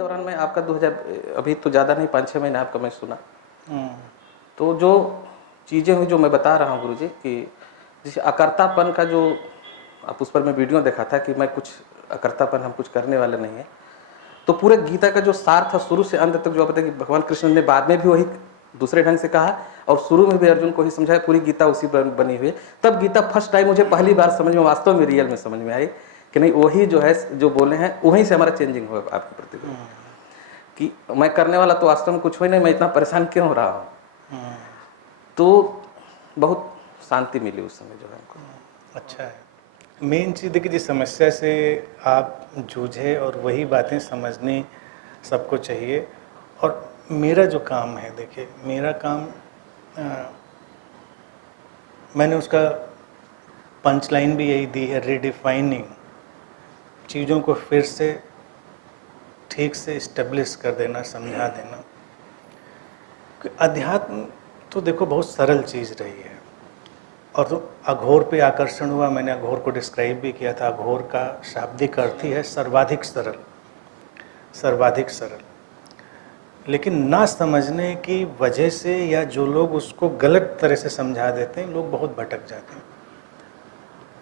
दौरान मैं आपका 2000 अभी तो ज़्यादा नहीं 5-6 महीने आपका मैं सुना। हम्म, तो जो चीज़ें हुई जो मैं बता रहा हूँ गुरुजी कि जैसे अकर्तापन का जो आप उस पर मैं वीडियो देखा था कि मैं कुछ अकर्तापन हम कुछ करने वाले नहीं है। तो पूरे गीता का जो सार था शुरू से अंत तक जो आप बताया कि भगवान कृष्ण ने बाद में भी वही दूसरे ढंग से कहा और शुरू में भी अर्जुन को ही समझाया, पूरी गीता उसी पर बनी हुई है। तब गीता फर्स्ट टाइम मुझे पहली बार समझ में वास्तव में रियल में समझ में आई कि नहीं वही जो है जो बोले हैं वहीं से हमारा चेंजिंग हो आपके प्रति कि मैं करने वाला तो वास्तव में कुछ हो ही नहीं, मैं इतना परेशान क्यों हो रहा हूँ। तो बहुत शांति मिली उस समय जो है हमको। अच्छा है। मेन चीज़ देखिए जिस समस्या से आप जूझे और वही बातें समझनी सबको चाहिए। और मेरा जो काम है, देखिए मेरा काम मैंने उसका पंच लाइन भी यही दी है, रीडिफाइनिंग, चीज़ों को फिर से ठीक से इस्टेब्लिश कर देना, समझा देना। कि अध्यात्म तो देखो बहुत सरल चीज़ रही है। और तो अघोर पे आकर्षण हुआ, मैंने अघोर को डिस्क्राइब भी किया था। अघोर का शाब्दिक अर्थ ही है सर्वाधिक सरल, सर्वाधिक सरल। लेकिन ना समझने की वजह से या जो लोग उसको गलत तरह से समझा देते हैं, लोग बहुत भटक जाते हैं।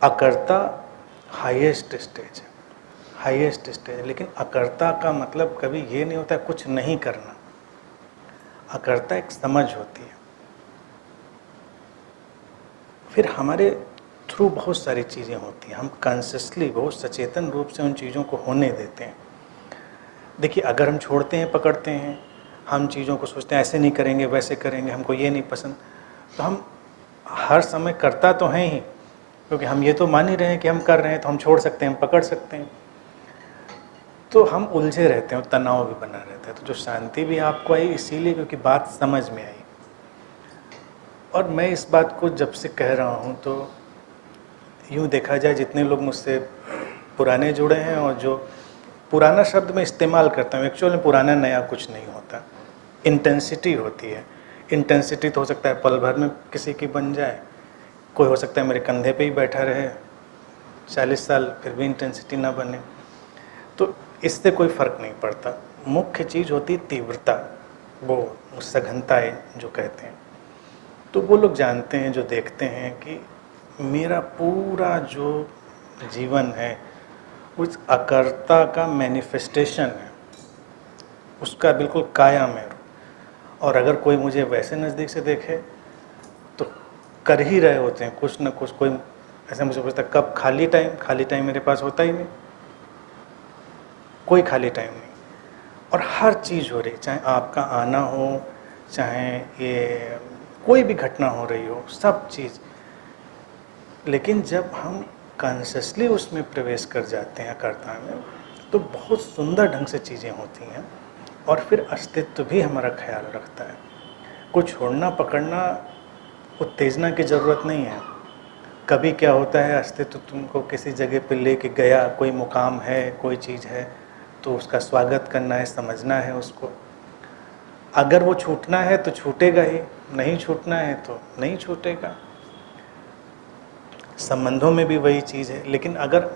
अकर्ता हाईएस्ट स्टेज है, हाईएस्ट स्टेज। लेकिन अकर्ता का मतलब कभी ये नहीं होता कुछ नहीं करना। अकर्ता एक समझ होती है। फिर हमारे थ्रू बहुत सारी चीज़ें होती हैं, हम कॉन्शियसली बहुत सचेतन रूप से उन चीज़ों को होने देते हैं। देखिए अगर हम छोड़ते हैं, पकड़ते हैं, हम चीज़ों को सोचते हैं ऐसे नहीं करेंगे, वैसे करेंगे, हमको ये नहीं पसंद, तो हम हर समय करता तो हैं ही, क्योंकि हम ये तो मान ही रहे हैं कि हम कर रहे हैं, तो हम छोड़ सकते हैं, हम पकड़ सकते हैं। तो हम उलझे रहते हैं, तनाव भी बना रहता है। तो जो शांति भी आपको आई इसीलिए क्योंकि बात समझ में आई। और मैं इस बात को जब से कह रहा हूँ तो यूँ देखा जाए जितने लोग मुझसे पुराने जुड़े हैं, और जो पुराना शब्द मैं इस्तेमाल करता हूँ, एक्चुअली में पुराना नया कुछ नहीं होता, इंटेंसिटी होती है। इंटेंसिटी तो हो सकता है पल भर में किसी की बन जाए, कोई हो सकता है मेरे कंधे पे ही बैठा रहे 40 साल फिर भी इंटेंसिटी ना बने। तो इससे कोई फ़र्क नहीं पड़ता। मुख्य चीज़ होती है तीव्रता, वो सघनता जो कहते हैं। तो वो लोग जानते हैं जो देखते हैं कि मेरा पूरा जो जीवन है उस अकर्ता का मैनिफेस्टेशन है, उसका बिल्कुल काया में। और अगर कोई मुझे वैसे नज़दीक से देखे तो कर ही रहे होते हैं कुछ ना कुछ। कोई ऐसा मुझे पूछता कब खाली टाइम मेरे पास होता ही नहीं, कोई खाली टाइम नहीं। और हर चीज़ हो रही, चाहे आपका आना हो, चाहे ये कोई भी घटना हो रही हो, सब चीज़। लेकिन जब हम कॉन्शियसली उसमें प्रवेश कर जाते हैं अकर्ता में, तो बहुत सुंदर ढंग से चीज़ें होती हैं। और फिर अस्तित्व भी हमारा ख्याल रखता है। कुछ छोड़ना पकड़ना उत्तेजना की ज़रूरत नहीं है। कभी क्या होता है, अस्तित्व तुमको किसी जगह पे लेके गया, कोई मुकाम है, कोई चीज़ है, तो उसका स्वागत करना है, समझना है उसको। अगर वो छूटना है तो छूटेगा ही, नहीं छूटना है तो नहीं छूटेगा। संबंधों में भी वही चीज़ है। लेकिन अगर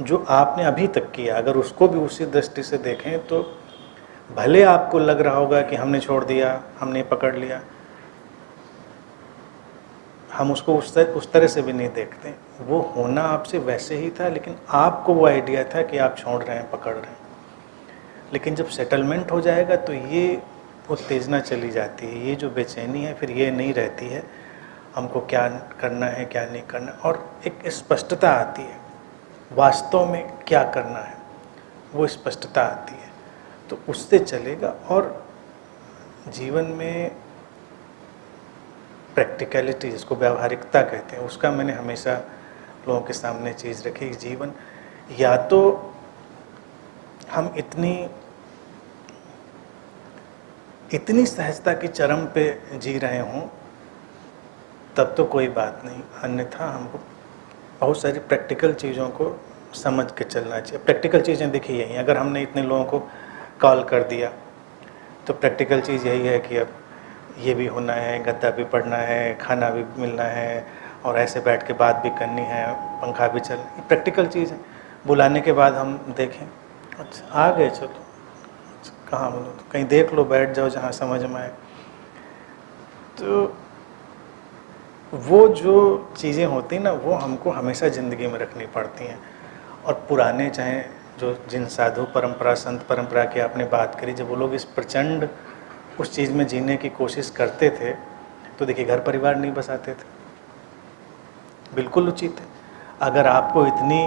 जो आपने अभी तक किया, अगर उसको भी उसी दृष्टि से देखें, तो भले आपको लग रहा होगा कि हमने छोड़ दिया, हमने पकड़ लिया, हम उसको उस तरह से भी नहीं देखते। वो होना आपसे वैसे ही था, लेकिन आपको वो आइडिया था कि आप छोड़ रहे हैं, पकड़ रहे हैं। लेकिन जब सेटलमेंट हो जाएगा तो ये उत्तेजना चली जाती है, ये जो बेचैनी है फिर ये नहीं रहती है, हमको क्या करना है क्या नहीं करना। और एक स्पष्टता आती है, वास्तव में क्या करना है वो स्पष्टता आती है। तो उससे चलेगा। और जीवन में प्रैक्टिकलिटी, जिसको व्यावहारिकता कहते हैं, उसका मैंने हमेशा लोगों के सामने चीज़ रखी। जीवन या तो हम इतनी सहजता की चरम पे जी रहे हों, तब तो कोई बात नहीं। अन्यथा हमको बहुत सारी प्रैक्टिकल चीज़ों को समझ के चलना चाहिए। प्रैक्टिकल चीज़ें देखिए यही, अगर हमने इतने लोगों को कॉल कर दिया तो प्रैक्टिकल चीज़ यही है कि अब ये भी होना है, गद्दा भी पढ़ना है, खाना भी मिलना है, और ऐसे बैठ के बात भी करनी है, पंखा भी चल, प्रैक्टिकल चीज़ है। बुलाने के बाद हम देखें, अच्छा आ गए, चलो कहाँ बोलूँ, तो कहीं देख लो, बैठ जाओ जहाँ समझ में आए। तो वो जो चीज़ें होती ना, वो हमको हमेशा ज़िंदगी में रखनी पड़ती हैं। और पुराने, चाहे जो जिन साधु परंपरा, संत परंपरा की आपने बात करी, जब वो लोग इस प्रचंड उस चीज़ में जीने की कोशिश करते थे, तो देखिए घर परिवार नहीं बसाते थे, बिल्कुल उचित है। अगर आपको इतनी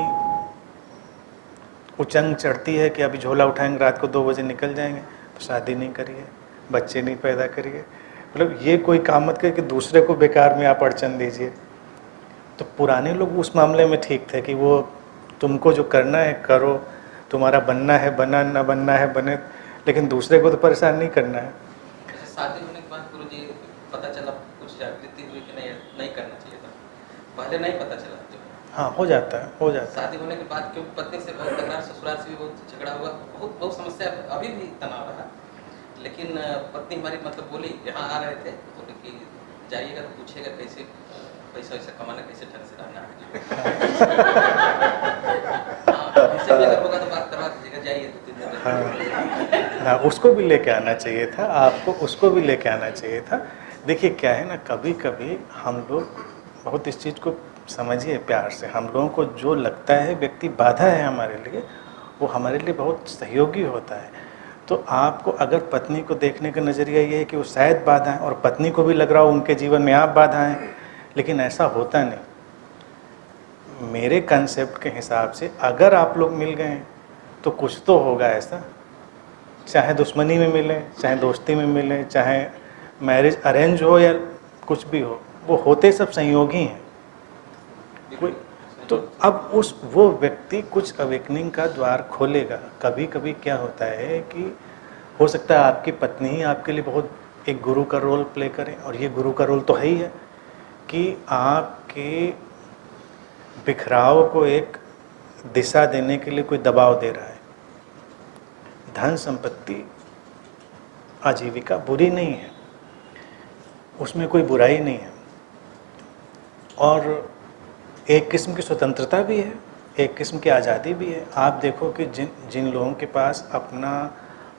उचंग चढ़ती है कि अभी झोला उठाएंगे रात को 2 बजे निकल जाएंगे, तो शादी नहीं करिए, बच्चे नहीं पैदा करिए, मतलब ये कोई काम मत करिए कि दूसरे को बेकार में आप अड़चन दीजिए। तो पुराने लोग उस मामले में ठीक थे कि वो तुमको जो करना है करो, तुम्हारा बनना है बना, ना बनना है बने, लेकिन दूसरे को तो परेशान नहीं करना है। शादी होने के बाद गुरुजी पता चला कुछ जागृति हुई कि नहीं नहीं करना चाहिए था, पहले नहीं पता चला जब हाँ, हो जाता है, हो जाता है। शादी होने के बाद क्यों पत्नी से बहुत तकरार, ससुराल से भी बहुत झगड़ा हुआ, बहुत बहुत समस्या, अभी भी तनाव रहा। लेकिन पत्नी हमारी मतलब बोली, यहाँ आ रहे थे बोले कि जाइएगा तो पूछिएगा कैसे पैसा वैसा कमाना, कैसे ढंग से रहना है। हाँ, हमसे भी अगर होगा तो बात करवा दीजिएगा, जाइए 2-3 दिन। हाँ ना, उसको भी लेके आना चाहिए था, आपको उसको भी लेके आना चाहिए था। देखिए क्या है ना, कभी कभी हम लोग बहुत इस चीज़ को समझिए प्यार से, हम लोगों को जो लगता है व्यक्ति बाधा है हमारे लिए, वो हमारे लिए बहुत सहयोगी होता है। तो आपको अगर पत्नी को देखने का नज़रिया ये है कि वो शायद बाधा है, और पत्नी को भी लग रहा हो उनके जीवन में आप बाधा हैं, लेकिन ऐसा होता नहीं। मेरे कंसेप्ट के हिसाब से अगर आप लोग मिल गए हैं तो कुछ तो होगा ऐसा, चाहे दुश्मनी में मिले, चाहे दोस्ती में मिले, चाहे मैरिज अरेंज हो या कुछ भी हो, वो होते सब संयोगी हैं कोई। तो अब वो व्यक्ति कुछ अवेकनिंग का द्वार खोलेगा। कभी कभी क्या होता है कि हो सकता है आपकी पत्नी ही आपके लिए बहुत एक गुरु का रोल प्ले करे, और ये गुरु का रोल तो है ही है कि आपके बिखराव को एक दिशा देने के लिए कोई दबाव दे रहा है। धन संपत्ति आजीविका बुरी नहीं है, उसमें कोई बुराई नहीं है, और एक किस्म की स्वतंत्रता भी है, एक किस्म की आज़ादी भी है। आप देखो कि जिन जिन लोगों के पास अपना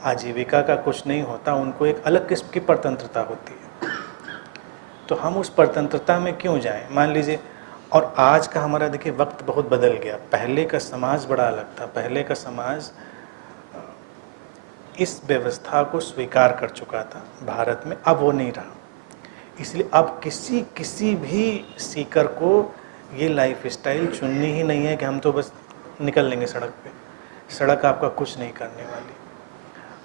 आजीविका का कुछ नहीं होता, उनको एक अलग किस्म की परतंत्रता होती है। तो हम उस परतंत्रता में क्यों जाएं? मान लीजिए, और आज का हमारा देखिए वक्त बहुत बदल गया। पहले का समाज बड़ा अलग था। पहले का समाज इस व्यवस्था को स्वीकार कर चुका था भारत में, अब वो नहीं रहा। इसलिए अब किसी भी सीकर को ये लाइफ स्टाइल चुननी ही नहीं है कि हम तो बस निकल लेंगे सड़क पे। सड़क आपका कुछ नहीं करने वाली।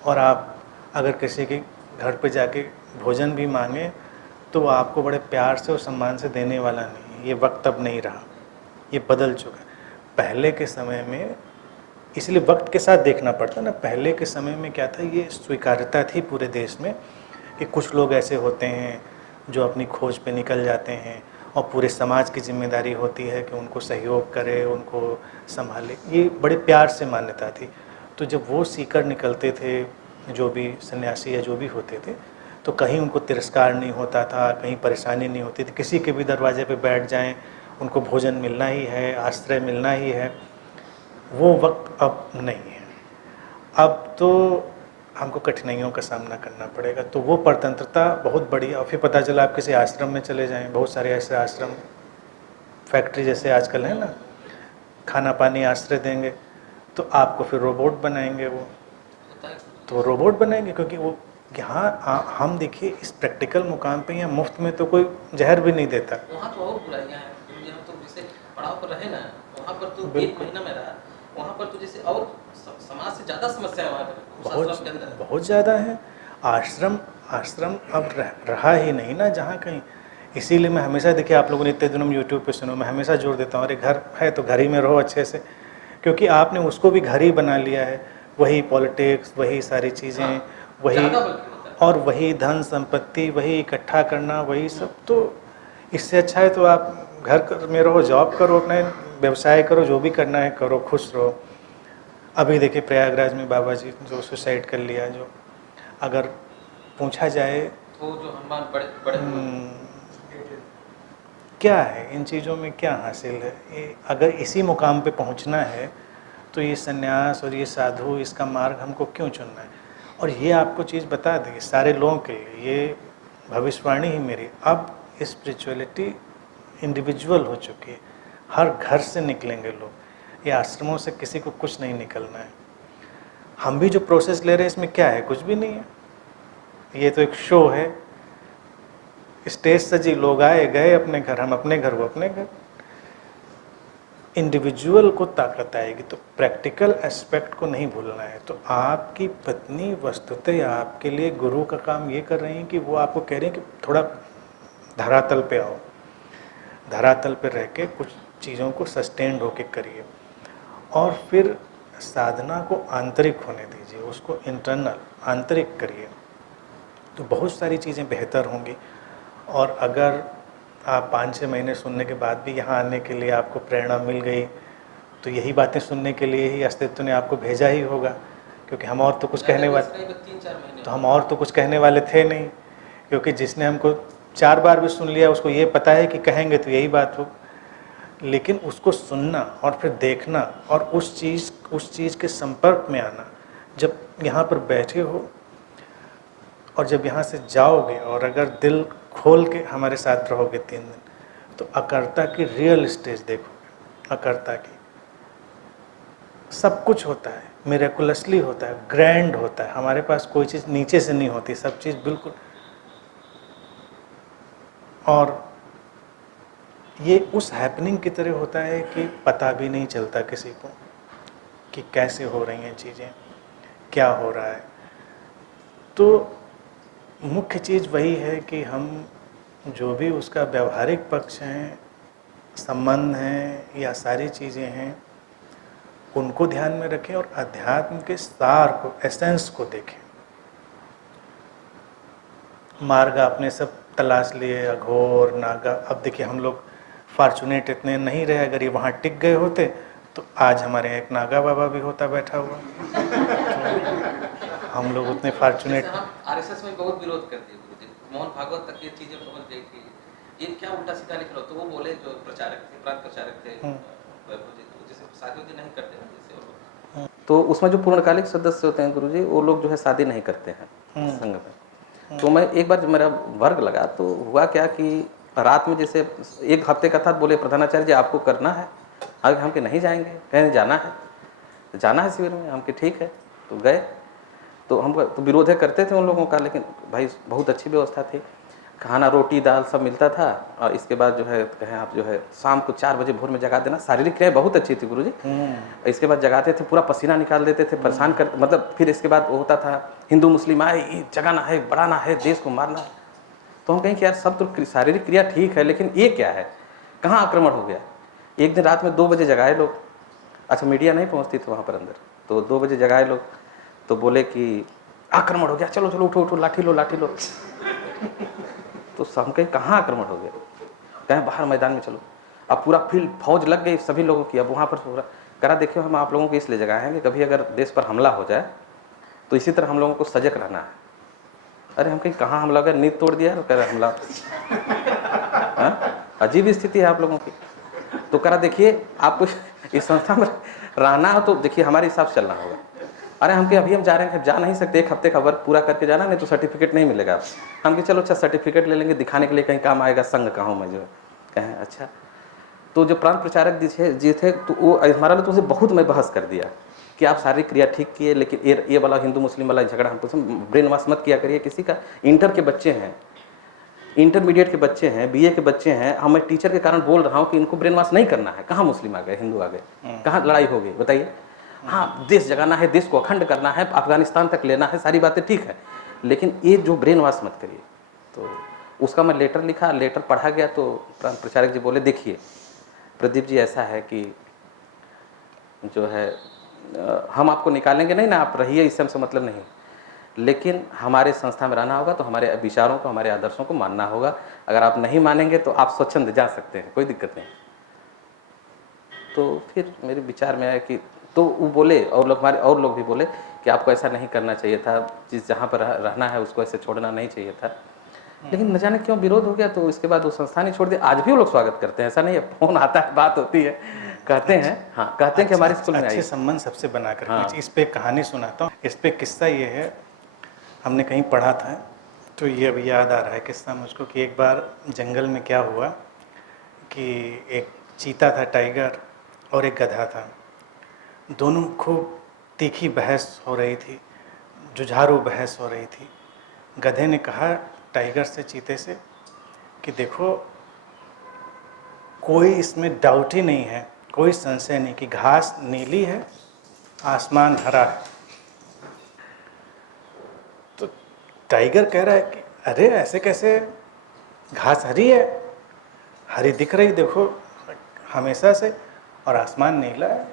और आप अगर किसी के घर पे जाके भोजन भी मांगे तो वो आपको बड़े प्यार से और सम्मान से देने वाला नहीं है। ये वक्त अब नहीं रहा, ये बदल चुका है। पहले के समय में, इसलिए वक्त के साथ देखना पड़ता ना। पहले के समय में क्या था, ये स्वीकार्यता थी पूरे देश में कि कुछ लोग ऐसे होते हैं जो अपनी खोज पे निकल जाते हैं, और पूरे समाज की जिम्मेदारी होती है कि उनको सहयोग करे, उनको संभाले। ये बड़े प्यार से मान्यता थी। तो जब वो सीकर निकलते थे, जो भी सन्यासी या जो भी होते थे, तो कहीं उनको तिरस्कार नहीं होता था, कहीं परेशानी नहीं होती थी। किसी के भी दरवाजे पे बैठ जाएं, उनको भोजन मिलना ही है, आश्रय मिलना ही है। वो वक्त अब नहीं है। अब तो हमको कठिनाइयों का सामना करना पड़ेगा। तो वो परतंत्रता बहुत बड़ी है। और फिर पता चला आप किसी आश्रम में चले जाएं, बहुत सारे ऐसे आश्रम, फैक्ट्री जैसे आजकल है ना, खाना पानी आश्रय देंगे, तो आपको फिर रोबोट बनाएंगे। वो तो रोबोट बनाएंगे, क्योंकि वो यहाँ हम देखिए इस प्रैक्टिकल मुकाम पे यहाँ मुफ्त में तो कोई जहर भी नहीं देता। वहाँ तो और बुराइयाँ हैं। यहाँ तो जैसे पड़ाव पर रहे ना, वहाँ पर तो 1 महीना में रहा, वहाँ पर तो जैसे और समाज से ज़्यादा समस्या है वहाँ पर, उस आश्रम के अंदर बहुत ज़्यादा है। आश्रम अब रहा ही नहीं ना जहाँ कहीं। इसीलिए मैं हमेशा, देखिए आप लोगों ने इतने दिनों में यूट्यूब पे सुनो, मैं हमेशा जोर देता हूँ, अरे घर है तो घर ही में रहो अच्छे से, क्योंकि आपने उसको भी घर ही बना लिया है। वही पॉलिटिक्स, वही सारी चीज़ें, वही, और वही धन संपत्ति, वही इकट्ठा करना, वही सब। तो इससे अच्छा है तो आप घर में रहो, जॉब करो, अपने व्यवसाय करो, जो भी करना है करो, खुश रहो। अभी देखिए प्रयागराज में बाबा जी जो सुसाइड कर लिया, जो अगर पूछा जाए तो जो हनुमान बड़े क्या है इन चीज़ों में, क्या हासिल है, अगर इसी मुकाम पे पहुंचना है तो ये सन्यास और ये साधु, इसका मार्ग हमको क्यों चुनना है? और ये आपको चीज़ बता देगी सारे लोगों के लिए, ये भविष्यवाणी ही मेरी, अब स्पिरिचुअलिटी इंडिविजुअल हो चुकी है, हर घर से निकलेंगे लोग, ये आश्रमों से किसी को कुछ नहीं निकलना है। हम भी जो प्रोसेस ले रहे हैं इसमें क्या है, कुछ भी नहीं है, ये तो एक शो है, स्टेज सजी, लोग आए गए अपने घर, हम अपने घर, वो अपने घर। इंडिविजुअल को ताकत आएगी, तो प्रैक्टिकल एस्पेक्ट को नहीं भूलना है। तो आपकी पत्नी वस्तुतः आपके लिए गुरु का काम ये कर रही हैं कि वो आपको कह रही हैं कि थोड़ा धरातल पे आओ, धरातल पे रह के कुछ चीज़ों को सस्टेन्ड होके करिए, और फिर साधना को आंतरिक होने दीजिए, उसको इंटरनल आंतरिक करिए, तो बहुत सारी चीज़ें बेहतर होंगी। और अगर आप 5-6 महीने सुनने के बाद भी यहाँ आने के लिए आपको प्रेरणा मिल गई, तो यही बातें सुनने के लिए ही अस्तित्व ने आपको भेजा ही होगा, क्योंकि हम और तो कुछ कहने वाले, तो हम और तो कुछ कहने वाले थे नहीं, क्योंकि जिसने हमको 4 बार भी सुन लिया उसको ये पता है कि कहेंगे तो यही बात हो। लेकिन उसको सुनना और फिर देखना और उस चीज़ के संपर्क में आना, जब यहाँ पर बैठे हो और जब यहाँ से जाओगे और अगर दिल खोल के हमारे साथ रहोगे 3 दिन, तो अकर्ता की रियल स्टेज देखोगे। अकर्ता की सब कुछ होता है, मिरेकुलसली होता है, ग्रैंड होता है, हमारे पास कोई चीज़ नीचे से नहीं होती, सब चीज़ बिल्कुल। और ये उस हैपनिंग की तरह होता है कि पता भी नहीं चलता किसी को कि कैसे हो रही हैं चीज़ें, क्या हो रहा है। तो मुख्य चीज़ वही है कि हम जो भी उसका व्यवहारिक पक्ष हैं, संबंध हैं या सारी चीज़ें हैं, उनको ध्यान में रखें और अध्यात्म के सार को, एसेंस को देखें। मार्ग आपने सब तलाश लिए, अघोर, नागा। अब देखिए हम लोग फॉर्चुनेट इतने नहीं रहे, अगर ये वहाँ टिक गए होते तो आज हमारे यहाँ एक नागा बाबा भी होता बैठा हुआ। तो हम लोग उतने फॉर्चुनेट। आरएसएस में बहुत विरोध करते हैं गुरुजी, मोहन भागवत तक ये चीजें पहुंच गई कि ये क्या उल्टा सीधा लिख रहे हो। तो वो बोले, जो प्रचारक थे, प्रांत प्रचारक थे, वैभव जी, तो जैसे शादी उदी नहीं करते हैं जैसे वो लोग, तो उसमें जो पूर्णकालिक सदस्य होते हैं गुरुजी, वो लोग जो है शादी नहीं करते हैं संघ में। तो मैं एक बार जब मेरा वर्ग लगा तो हुआ क्या कि रात में जैसे 1 हफ्ते का था, बोले प्रधानाचार्य जी आपको करना है, आगे हम के नहीं जाएंगे, कहें जाना है शिविर में, हम के ठीक है। तो गए, तो हम तो विरोध करते थे उन लोगों का, लेकिन भाई बहुत अच्छी व्यवस्था थी, खाना रोटी दाल सब मिलता था। और इसके बाद जो है कहें आप जो है शाम को 4 बजे भोर में जगा देना, शारीरिक क्रिया बहुत अच्छी थी गुरुजी। इसके बाद जगाते थे, पूरा पसीना निकाल देते थे, परेशान कर, मतलब फिर इसके बाद वो होता था हिंदू मुस्लिम आए, ये जगाना है, बढ़ाना है, देश को मारना है। तो हम कहें कि यार सब तो शारीरिक क्रिया ठीक है, लेकिन ये क्या है, कहाँ आक्रमण हो गया। एक दिन रात में 2 बजे जगाए लोग, अच्छा मीडिया नहीं पहुँचती थी वहाँ पर अंदर, तो 2 बजे जगाए लोग, तो बोले कि आक्रमण हो गया, चलो चलो उठो उठो, लाठी लो लाठी लो। तो हम कहीं कहाँ आक्रमण हो गया, कहें बाहर मैदान में चलो। अब पूरा फील्ड फौज लग गई सभी लोगों की, अब वहाँ पर हो रहा। करा देखियो हम आप लोगों को इसलिए जगाए हैं कि कभी अगर देश पर हमला हो जाए तो इसी तरह हम लोगों को सजग रहना है। अरे हम कहीं कहाँ हमला हो गया, नींद तोड़ दिया, कह रहे हमला। अजीब स्थिति है आप लोगों की। तो करा देखिए आपको इस संस्था में रहना हो तो देखिए हमारे हिसाब से चलना होगा। अरे हम के अभी हम जा रहे हैं, जा नहीं सकते, 1 हफ्ते का वर्क पूरा करके जाना, नहीं तो सर्टिफिकेट नहीं मिलेगा आप। हम कि चलो अच्छा सर्टिफिकेट ले लेंगे, दिखाने के लिए कहीं काम आएगा, संघ का हूँ मैं जो है। कहें अच्छा। तो जो प्रांत प्रचारक जी थे, तो वो हमारा तो उसे बहुत मैं बहस कर दिया कि आप शारीरिक क्रिया ठीक किए, लेकिन ये वाला हिंदू मुस्लिम वाला झगड़ा हमको ब्रेन वॉश मत किया करिए किसी का। इंटर के बच्चे हैं, इंटरमीडिएट के बच्चे हैं, बीए के बच्चे हैं, हम मैं टीचर के कारण बोल रहा हूँ कि इनको ब्रेन वॉश नहीं करना है। कहाँ मुस्लिम आ गए, हिंदू आ गए, कहाँ लड़ाई हो गई बताइए। हाँ देश जगाना है, देश को अखंड करना है, अफगानिस्तान तक लेना है, सारी बातें ठीक है, लेकिन ये जो ब्रेन वॉश मत करिए। तो उसका मैं लेटर लिखा, लेटर पढ़ा गया, तो प्रचारक जी बोले देखिए प्रदीप जी ऐसा है कि जो है हम आपको निकालेंगे नहीं ना, आप रहिए, इससे हमसे मतलब नहीं, लेकिन हमारे संस्था में रहना होगा तो हमारे विचारों को, हमारे आदर्शों को मानना होगा। अगर आप नहीं मानेंगे तो आप स्वच्छंद जा सकते हैं, कोई दिक्कत नहीं। तो फिर मेरे विचार में आया कि, तो वो बोले और लोग, हमारे और लोग भी बोले कि आपको ऐसा नहीं करना चाहिए था, जिस जहाँ पर रहना है उसको ऐसे छोड़ना नहीं चाहिए था। लेकिन न जाने क्यों विरोध हो गया, तो इसके बाद वो संस्थान ही छोड़ दिया। आज भी वो लोग स्वागत करते हैं, ऐसा नहीं है, फोन आता है, बात होती है, कहते हैं, हाँ कहते हैं कि हमारे स्कूल में अच्छे संबंध सबसे बनाकर। हाँ। इस पे कहानी सुनाता हूँ, इस पे किस्सा ये है हमने कहीं पढ़ा था, तो ये अभी याद आ रहा है किस्सा मुझको कि एक बार जंगल में क्या हुआ कि एक चीता था, टाइगर, और एक गधा था। दोनों खूब तीखी बहस हो रही थी, जुझारू बहस हो रही थी। गधे ने कहा टाइगर से, चीते से, कि देखो कोई इसमें डाउट ही नहीं है, कोई संशय नहीं कि घास नीली है, आसमान हरा है। तो टाइगर कह रहा है कि अरे ऐसे कैसे, घास हरी है, हरी दिख रही देखो हमेशा से, और आसमान नीला है।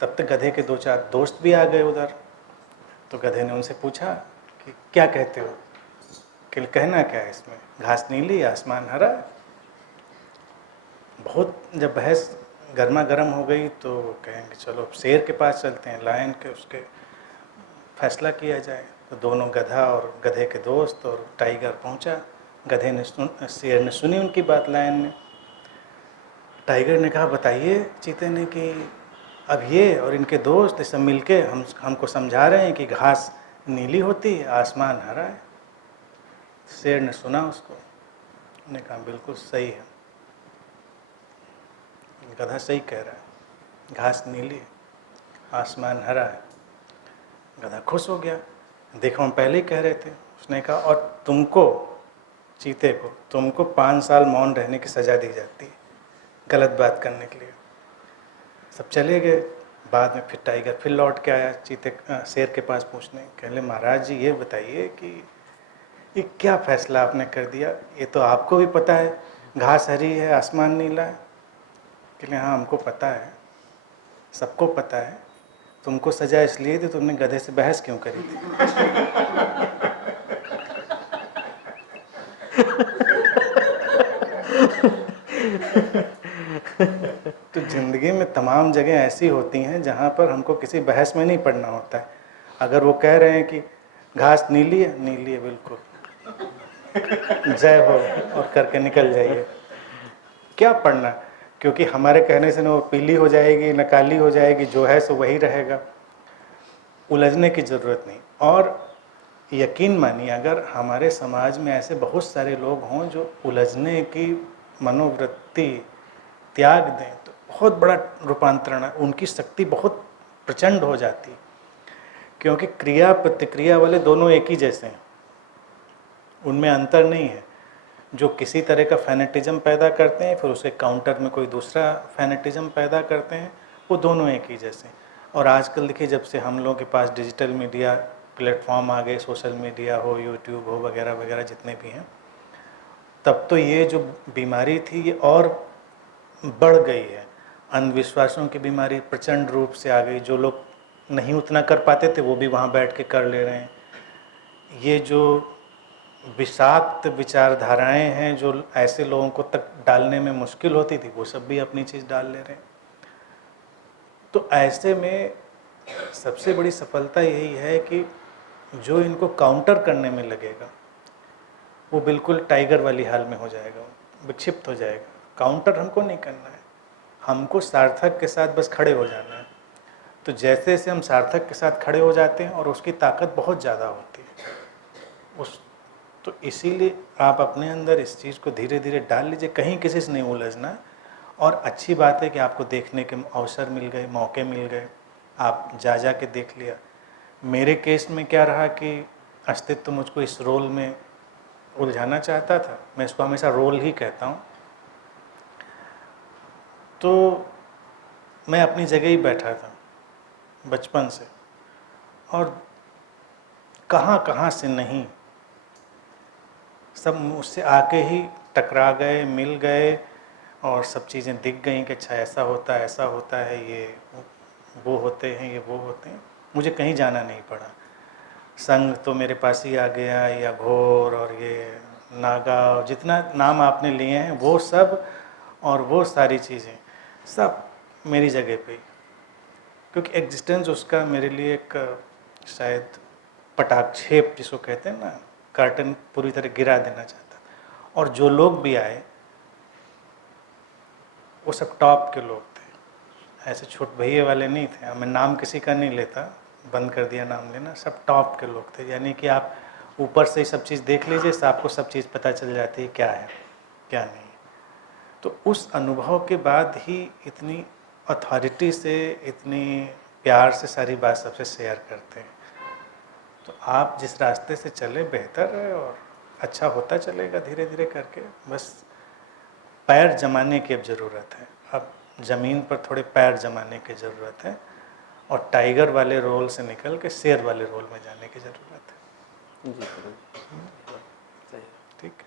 तब तक गधे के 2-4 दोस्त भी आ गए उधर। तो गधे ने उनसे पूछा कि क्या कहते हो, कि कहना क्या है इसमें, घास नीली आसमान हरा है। बहुत जब बहस गर्मा गर्म हो गई तो कहेंगे चलो अब शेर के पास चलते हैं, लायन के, उसके फैसला किया जाए। तो दोनों, गधा और गधे के दोस्त और टाइगर पहुंचा। गधे ने शेर ने सुनी उनकी बात, लायन ने। टाइगर ने कहा बताइए चीते ने कि अब ये और इनके दोस्त सब मिलके हमको समझा रहे हैं कि घास नीली होती है, आसमान हरा है। शेर ने सुना उसको, ने कहा बिल्कुल सही है, गधा सही कह रहा है, घास नीली है, आसमान हरा है। गधा खुश हो गया, देखो हम पहले ही कह रहे थे। उसने कहा और तुमको, चीते को, तुमको 5 साल मौन रहने की सज़ा दी जाती है, गलत बात करने के लिए। सब चले गए। बाद में फिर टाइगर फिर लौट के आया शेर के पास पूछने, कहले महाराज जी ये बताइए कि ये क्या फैसला आपने कर दिया, ये तो आपको भी पता है घास हरी है, आसमान नीला है। कहले हाँ हमको पता है, सबको पता है, तुमको सज़ा इसलिए थी तुमने गधे से बहस क्यों करी थी। तो ज़िंदगी में तमाम जगह ऐसी होती हैं जहाँ पर हमको किसी बहस में नहीं पड़ना होता है। अगर वो कह रहे हैं कि घास नीली है, नीली है बिल्कुल, जय हो, और करके निकल जाइए। क्या पढ़ना, क्योंकि हमारे कहने से न वो पीली हो जाएगी न काली हो जाएगी, जो है सो वही रहेगा। उलझने की ज़रूरत नहीं। और यकीन मानिए अगर हमारे समाज में ऐसे बहुत सारे लोग हों जो उलझने की मनोवृत्ति त्याग दें तो बहुत बड़ा रूपांतरण है, उनकी शक्ति बहुत प्रचंड हो जाती है। क्योंकि क्रिया प्रतिक्रिया वाले दोनों एक ही जैसे हैं, उनमें अंतर नहीं है। जो किसी तरह का फैनेटिज्म पैदा करते हैं फिर उसके काउंटर में कोई दूसरा फैनेटिज्म पैदा करते हैं, वो दोनों एक ही जैसे हैं। और आजकल देखिए जब से हम लोगों के पास डिजिटल मीडिया प्लेटफॉर्म आ गए, सोशल मीडिया हो, यूट्यूब हो, वगैरह वगैरह जितने भी हैं, तब तो ये जो बीमारी थी ये और बढ़ गई है। अंधविश्वासों की बीमारी प्रचंड रूप से आ गई, जो लोग नहीं उतना कर पाते थे वो भी वहाँ बैठ के कर ले रहे हैं। ये जो विषाक्त विचारधाराएं हैं जो ऐसे लोगों को तक डालने में मुश्किल होती थी, वो सब भी अपनी चीज़ डाल ले रहे हैं। तो ऐसे में सबसे बड़ी सफलता यही है कि जो इनको काउंटर करने में लगेगा वो बिल्कुल टाइगर वाली हाल में हो जाएगा, विक्षिप्त हो जाएगा। काउंटर हमको नहीं करना है, हमको सार्थक के साथ बस खड़े हो जाना है। तो जैसे जैसे हम सार्थक के साथ खड़े हो जाते हैं और उसकी ताकत बहुत ज़्यादा होती है उस, तो इसीलिए आप अपने अंदर इस चीज़ को धीरे धीरे डाल लीजिए, कहीं किसी से नहीं उलझना। और अच्छी बात है कि आपको देखने के अवसर मिल गए, मौके मिल गए, आप जा के देख लिया। मेरे केस में क्या रहा कि अस्तित्व मुझको इस रोल में उलझाना चाहता था, मैं इसको हमेशा रोल ही कहता हूँ। तो मैं अपनी जगह ही बैठा था बचपन से, और कहाँ कहाँ से नहीं सब मुझसे आके ही टकरा गए, मिल गए, और सब चीज़ें दिख गई कि अच्छा ऐसा होता है, ये वो होते हैं, ये वो होते हैं। मुझे कहीं जाना नहीं पड़ा। संघ तो मेरे पास ही आ गया, या घोर और ये नागा, जितना नाम आपने लिए हैं वो सब, और वो सारी चीज़ें सब मेरी जगह पे, क्योंकि एग्जिस्टेंस उसका मेरे लिए एक शायद पटाक्षेप जिसको कहते हैं ना, कर्टन पूरी तरह गिरा देना चाहता। और जो लोग भी आए वो सब टॉप के लोग थे, ऐसे छोट भैये वाले नहीं थे। मैं नाम किसी का नहीं लेता, बंद कर दिया नाम लेना, सब टॉप के लोग थे। यानी कि आप ऊपर से ही सब चीज़ देख लीजिए, तो आपको सब चीज़ पता चल जाती है क्या है क्या नहीं। तो उस अनुभव के बाद ही इतनी अथॉरिटी से, इतनी प्यार से सारी बात सबसे शेयर करते हैं। तो आप जिस रास्ते से चले बेहतर है, और अच्छा होता चलेगा धीरे धीरे करके। बस पैर जमाने की अब ज़रूरत है, अब ज़मीन पर थोड़े पैर जमाने की ज़रूरत है, और टाइगर वाले रोल से निकल के शेर वाले रोल में जाने की ज़रूरत है। जी गुरुजी, सही है। ठीक है।